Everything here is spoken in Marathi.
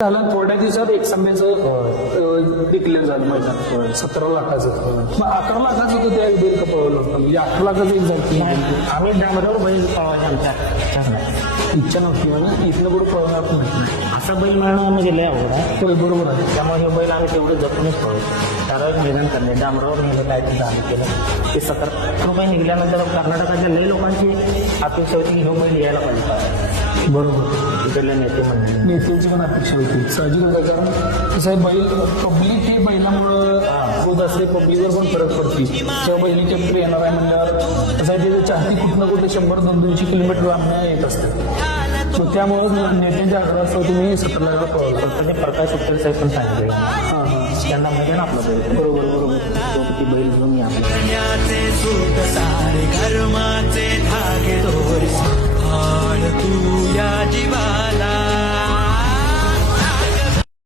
झालं थोड्या दिवसात एक संभ्याचं डिक्लेअर झालं मैदान 17 लाखाचं. मग 11 लाखाचं होतं त्या बैल का पळवलं होतं म्हणजे 18 लाखाचं एक झालं. आम्ही त्यामध्ये बैल पळवायला आमच्या इच्छाच नाही. इच्छा नव्हती म्हणजे इथलं कुठं पळवणार पण नाही. असा बैल मिळणं म्हणजे लय अवघड आहे. होय बरोबर आहे. त्यामुळे हे बैल आम्ही तेवढं जपूनच पळवतो. ठराविक मैदान करणे डांबरावर नेलं काय ते झालं केलं ते 17 रुपये निघाल्यानंतर कर्नाटकाच्या लय लोकांची अपेक्षा होती की हे बैल यायला पाहिजे. बरोबर इकडले नेते म्हणले नेत्यांची पण अपेक्षा होती साहजिक आहे. कारण कसं आहे बैल पब्लिक हे बैलामुळं होत असते. पब्लिकवर पण फरक पडते. जेव्हा बैल चक्र येणार आहे म्हणल्यावर कसं आहे त्याचं चाहती कुठं ना कुठे 100-200 किलोमीटर लांब येत असते. सो त्यामुळं नेत्यांच्या आग्रहास्तव तुम्ही 17 लाखाला पळवलं. फक्त ते प्रकाश उत्तर साहेब पण सांगितले त्यांना माहिती ना आपलं बैल बरोबर बरोबर तो किती बैल घेऊन या सारे कर्माचे धागे दोरी तू या जीवा